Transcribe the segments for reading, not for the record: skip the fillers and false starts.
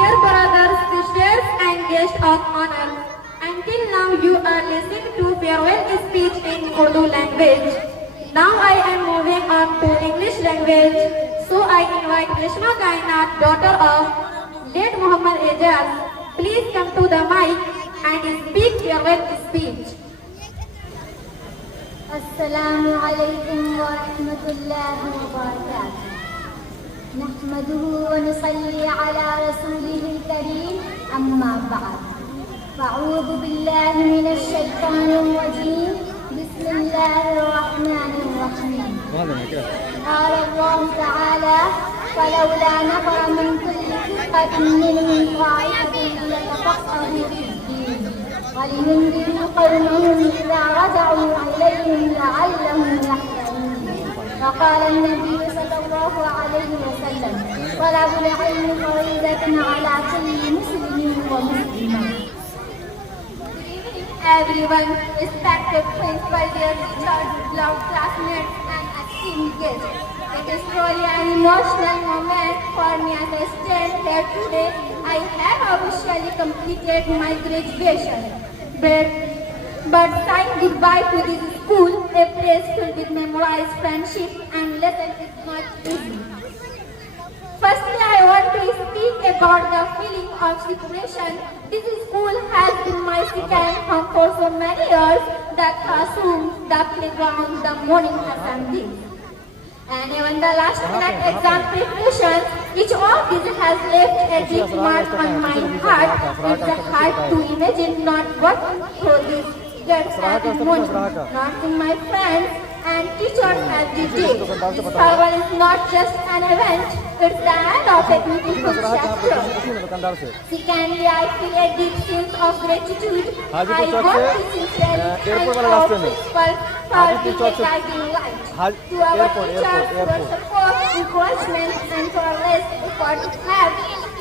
dear brothers, sisters, and guests of honor, until now you are listening to farewell speech in Urdu language. Now I am moving on to English language. So I invite Reshma Kaynat, daughter of late Muhammad Ejaz. Please come to the mic and speak farewell speech. Assalamu alaikum wa rahmatullahi wa barakatuh. نحمده ونصلي على رسوله الكريم أما بعد فأعوذ بالله من الشيطان الرجيم بسم الله الرحمن الرحيم قال الله تعالى فلولا نفر من كل فرقة منهم طائفة ليتفقهوا في الدين ولينذروا قومهم إذا رجعوا إليهم لعلهم يحذرون فقال النبي صلى الله عليه وسلم طلب العلم فريضة على كل مسلم ومسلمة. Everyone, respected principal, dear teachers, beloved classmates, and esteemed guests. It is truly an emotional moment for me as I stand here today. I have officially completed my graduation. But saying goodbye to this school, a place filled with memorized friendship and lessons is not easy. Firstly, I want to speak about the feeling of separation. This school has been my second home for so many years, the classrooms, the playground, the morning assemblies. And even the last minute exam preparations, each of these has left a deep mark on my heart. It's hard to imagine not working through this gets at the morning, not in my friends and teachers every day. This farewell is not just an event, it's the end of a beautiful chapter. Secondly, I feel a deep sense of gratitude. I want to sincerely thank our principal for being a guiding light. To our teachers for support, encouragement, and for less effort have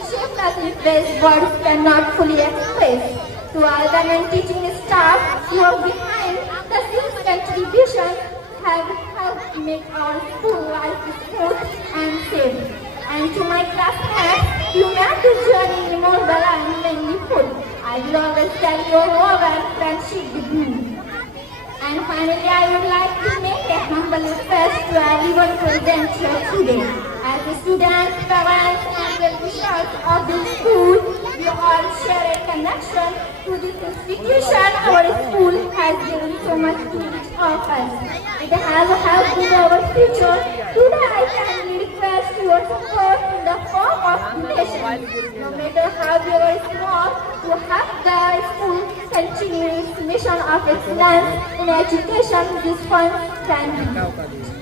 shaped us in ways words cannot fully express. To all the non-teaching staff who are behind the scenes contributions have helped make our school life smooth and safe. And to my classmates, you made this journey memorable and meaningful. I will always carry your love and friendship with me. And finally, I would like to make a humble request to everyone present here today. As the students, parents, and well-wishers of this school, we all share a connection to this institution. Our school has given so much to each of us. It has helped in our future. Today, I kindly request your support in the form of donations. No matter how big or small, to help the school continue its mission of excellence in education, this fund can be.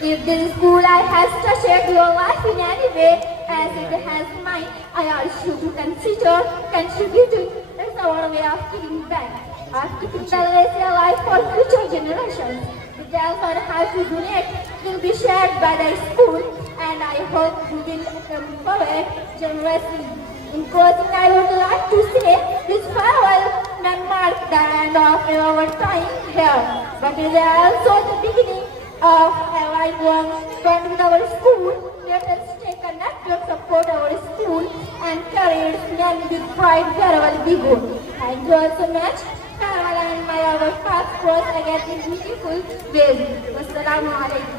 If this school has touched your life in any way, as it has mine, I urge you to consider contributing. It's our way of giving back, of keeping the legacy alive for future generations. The effort how to donate will be shared by the school, and I hope you will empower generously. In closing, I would like to say this farewell may mark the end of our time here, but it is also the beginning of a lifelong bond with our school. Let us stay connected, support our school, and carry its name with pride wherever we go. Thank you all so much. Farewell, and may our paths cross again in beautiful ways. Wassalamu alaikum.